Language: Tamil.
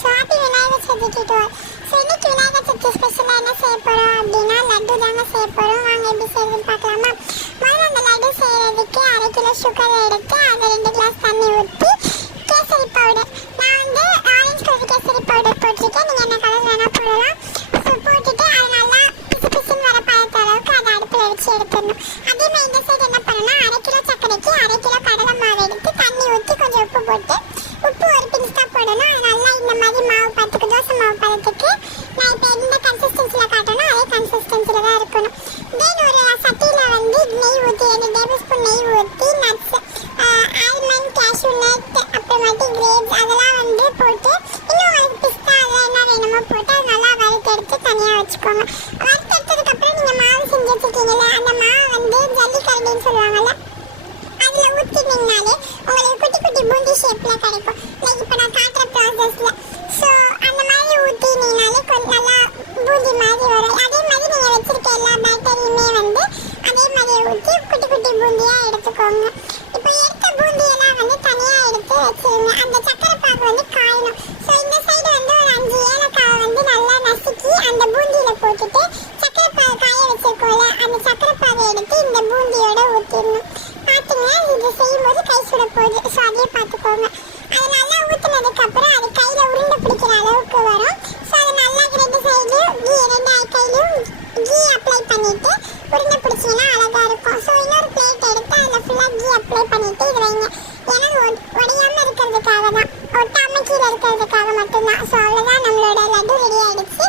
So happy Vinayagar Chaturthi to all. So இன்னைக்கு விநாயகர் சதுர்த்தி ஸ்பெஷலாக என்ன செய்ய போகிறோம் அப்படின்னா லட்டு தாங்க செய்ய போகிறோம். வாங்க எப்படி செய்யறதுன்னு பார்க்கலாமா? முதல்ல அந்த லட்டு செய்யறதுக்கு 1/2 கிலோ சுகர் எடுத்து அதை 2 கிளாஸ் தண்ணி ஊற்றி கேசரி பவுடர், நான் வந்து ஆரஞ்சு கலர் கேசரி பவுடர் போட்டிருக்கேன், நீங்கள் என்ன கலர் வேணால் போடலாம். ஸோ போட்டுட்டு அது நல்லா பிசு பிசுன்னு வர பழத்த அளவுக்கு அதை அடுப்பில் வச்சு எடுத்துடணும். அதே மாதிரி இந்த சைடு என்ன பண்ணணும்னா 1/2 கிலோ சர்க்கரைக்கு 1/2 கிலோ கடலை மாவு எடுத்து தண்ணி ஊற்றி கொஞ்சம் உப்பு போட்டு, உப்பு ஒரு பிஞ்ச் தான் போடணும். அது நல்லா இந்த மாதிரி மாவு பத்துக்கு தோசை மாவு பதத்துக்கு நான் இப்போ எந்த கன்சிஸ்டன்சியில் காட்டணும் அதே கன்சிஸ்டன்சியில் தான் இருக்கணும். தென் ஒரு சட்டியில் வந்து நெய் ஊற்றி 2 டேபிள் ஸ்பூன் நெய் ஊற்றி நட்ஸ், ஆல்மண்ட், கேஷ்யூ நட், அப்புறமாட்டி கிரேப்ஸ் அதெல்லாம் வந்து போட்டு, இன்னும் உங்களுக்கு பிஸ்தா அதெல்லாம் என்ன வேணுமோ போட்டு அது நல்லா வறுத்தெடுத்து தனியாக வச்சுக்கோங்க. வறுத்தெடுத்ததுக்கப்புறம் நீங்கள் மாவு செஞ்சு வச்சுருக்கீங்களே அந்த மாவை வந்து ஜல்லிக்கரண்டின்னு சொல்லுவாங்கல்ல, அதில் ஊற்றினீங்கனாலே உங்களுக்கு குட்டி குட்டி பூந்தி ஷேப்பில் கிடைக்கும். லைக் இப்போ நான் காட்டுற ப்ராசஸில். ஸோ அந்த மாதிரி ஊற்றினீங்கனாலே கொஞ்சம் நல்லா பூந்தி மாதிரி வரும். அதே மாதிரி நீங்கள் வச்சுருக்க எல்லா பேட்டரியுமே வந்து அதே மாதிரி ஊற்றி குட்டி குட்டி பூந்தியாக எடுத்துக்கோங்க. இப்போ எடுத்த பூந்தியெல்லாம் வந்து தனியாக எடுத்து வச்சுருங்க. அந்த சக்கரை பாகு வந்து காயணும். ஸோ இந்த சைடு வந்து ஒரு 5 ஏலக்காவை வந்து நல்லா நசுக்கி அந்த பூந்தியில் போட்டுட்டு சக்கரை பாகு காய வச்சுருக்கோம்ல அந்த சக்கரை பாகை எடுத்து இந்த பூந்தியோட ஊற்றிடணும். பார்த்தீங்கன்னா இது செய்யும்போது கை சுட போகுது. ஸோ அதையே பார்த்துக்கோங்க. அது நல்லா ஊற்றினதுக்கப்புறம் அது கையில் உருண்டை பிடிக்கிற அளவுக்கு வரும். ஸோ அது நல்லா 2 சைட்லையும் ரெண்டு கையிலையும் கீ அப்ளை பண்ணிவிட்டு உருண்டை பிடிச்சிங்கன்னா அழகாக இருக்கும். ஸோ இன்னொரு பிளேட் எடுத்து அதில் ஃபுல்லாக கீ அப்ளை பண்ணிவிட்டு இது வைங்க. ஏன்னா உடையாமல் இருக்கிறதுக்காக தான், ஒட்டாமல் கீழே இருக்கிறதுக்காக மட்டும்தான். ஸோ அவ்வளோதான், நம்மளோட லட்டு ரெடி ஆகிடுச்சு.